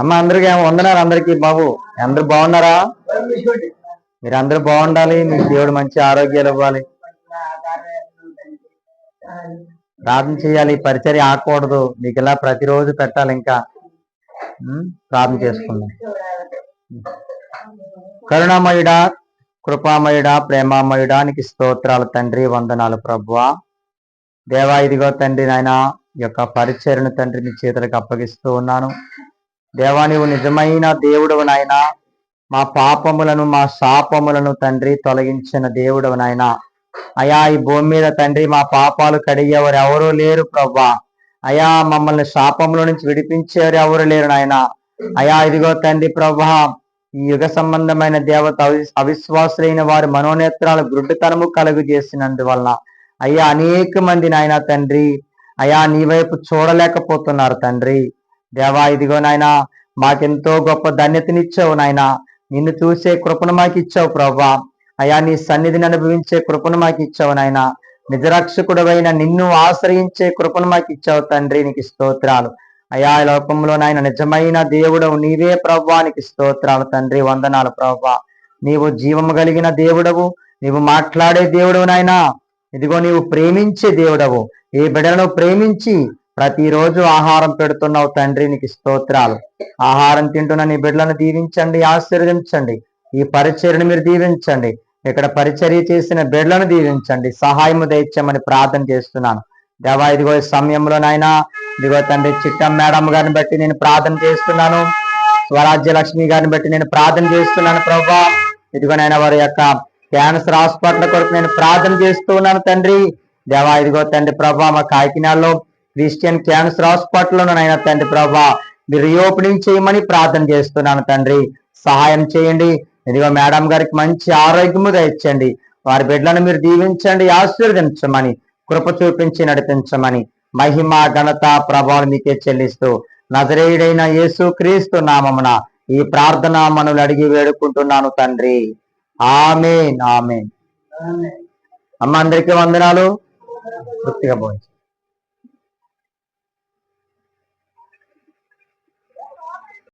అమ్మ అందరికి వందనాలు అందరికి బాబు. అందరు బాగున్నారా? మీరు అందరు బాగుండాలి మీ దేవుడు మంచి ఆరోగ్యాలు ఇవ్వాలి. ప్రార్థన చేయాలి పరిచర్య ఆకూడదు. మీకు ఇలా ప్రతిరోజు పెట్టాలి ఇంకా? ప్రార్థన చేసుకుందాం. కరుణామయుడా కృపామయుడా ప్రేమామయుడా నీకు స్తోత్రాలు తండ్రి వందనాలు ప్రభువా. దేవా ఇదిగో తండ్రి నాయన యొక్క పరిచయను తండ్రి చేతులకు అప్పగిస్తూ ఉన్నాను. దేవా నీవు నిజమైన దేవుడవు నాయన. మా పాపములను మా శాపములను తండ్రి తొలగించిన దేవుడవు నాయన. అయా ఈ భూమి మీద తండ్రి మా పాపాలు కడిగేవారు ఎవరూ లేరు ప్రభా అయా మమ్మల్ని శాపముల నుంచి విడిపించేవారు ఎవరు లేరు నాయన. అయా ఇదిగో తండ్రి ప్రభా ఈ యుగ సంబంధమైన దేవత అవి- అవిశ్వాసులైన వారి మనోనేత్రాలు గుడ్డితనము కలుగు చేసినందువలన అయ్యా అనేక మంది నాయన తండ్రి అయా నీ వైపు చూడలేకపోతున్నారు తండ్రి. దేవా ఇదిగో నాయన మాకెంతో గొప్ప ధన్యతనిచ్చావు నాయన. నిన్ను చూసే కృపను మాకు ఇచ్చావు ప్రభా. అయా నీ సన్నిధిని అనుభవించే కృపను మాకు ఇచ్చావు నాయన. నిజరక్షకుడవైన నిన్ను ఆశ్రయించే కృపను మాకు ఇచ్చావు తండ్రి. నీకు స్తోత్రాలు. అయా ఈ లోకంలో నాయన నిజమైన దేవుడవు నీవే ప్రభానికి స్తోత్రాలు తండ్రి. వందనాలు ప్రభా. నీవు జీవము కలిగిన దేవుడవు. నీవు మాట్లాడే దేవుడవు నాయనా. ఇదిగో నీవు ప్రేమించే దేవుడవు. ఈ బిడ్డను ప్రేమించి ప్రతిరోజు ఆహారం పెడుతున్నావు తండ్రి నీకు స్తోత్రాలు. ఆహారం తింటున్న నీ బిడ్డలను దీవించండి ఆశీర్వదించండి. ఈ పరిచర్ని మీరు దీవించండి. ఇక్కడ పరిచర్య చేసిన బిడ్డలను దీవించండి. సహాయము దయచేయమని ప్రార్థన చేస్తున్నాను. దేవా ఇదిగో ఈ సమయంలో నాయనా ఇదిగో తండ్రి చిట్టం మేడం గారిని బట్టి నేను ప్రార్థన చేస్తున్నాను. స్వరాజ్య లక్ష్మి గారిని బట్టి నేను ప్రార్థన చేస్తున్నాను ప్రభా. ఇదిగో నాయన వారి యొక్క క్యాన్సర్ హాస్పిటల్ కొరకు నేను ప్రార్థన చేస్తూ ఉన్నాను తండ్రి. దేవా ఇదిగో తండ్రి ప్రభా మా కాకినాడలో క్రిస్టియన్ క్యాన్సర్ హాస్పిటల్లో నాయన తండ్రి ప్రభా మీరు రీఓపెనింగ్ చేయమని ప్రార్థన చేస్తున్నాను తండ్రి. సహాయం చేయండి. ఇదిగో మేడం గారికి మంచి ఆరోగ్యము దయచండి. వారి బిడ్డలను మీరు దీవించండి ఆశీర్వదించమని కృప చూపించి నడిపించమని మహిమ ఘనత ప్రభావం మీకే చెల్లిస్తూ నజరేయుడైన యేసు క్రీస్తు నామమున ఈ ప్రార్థన మనలు అడిగి వేడుకుంటున్నాను తండ్రి. Amen amen. అమ్మ అందరికీ వందనాలు. తృప్తిగా పోయింది.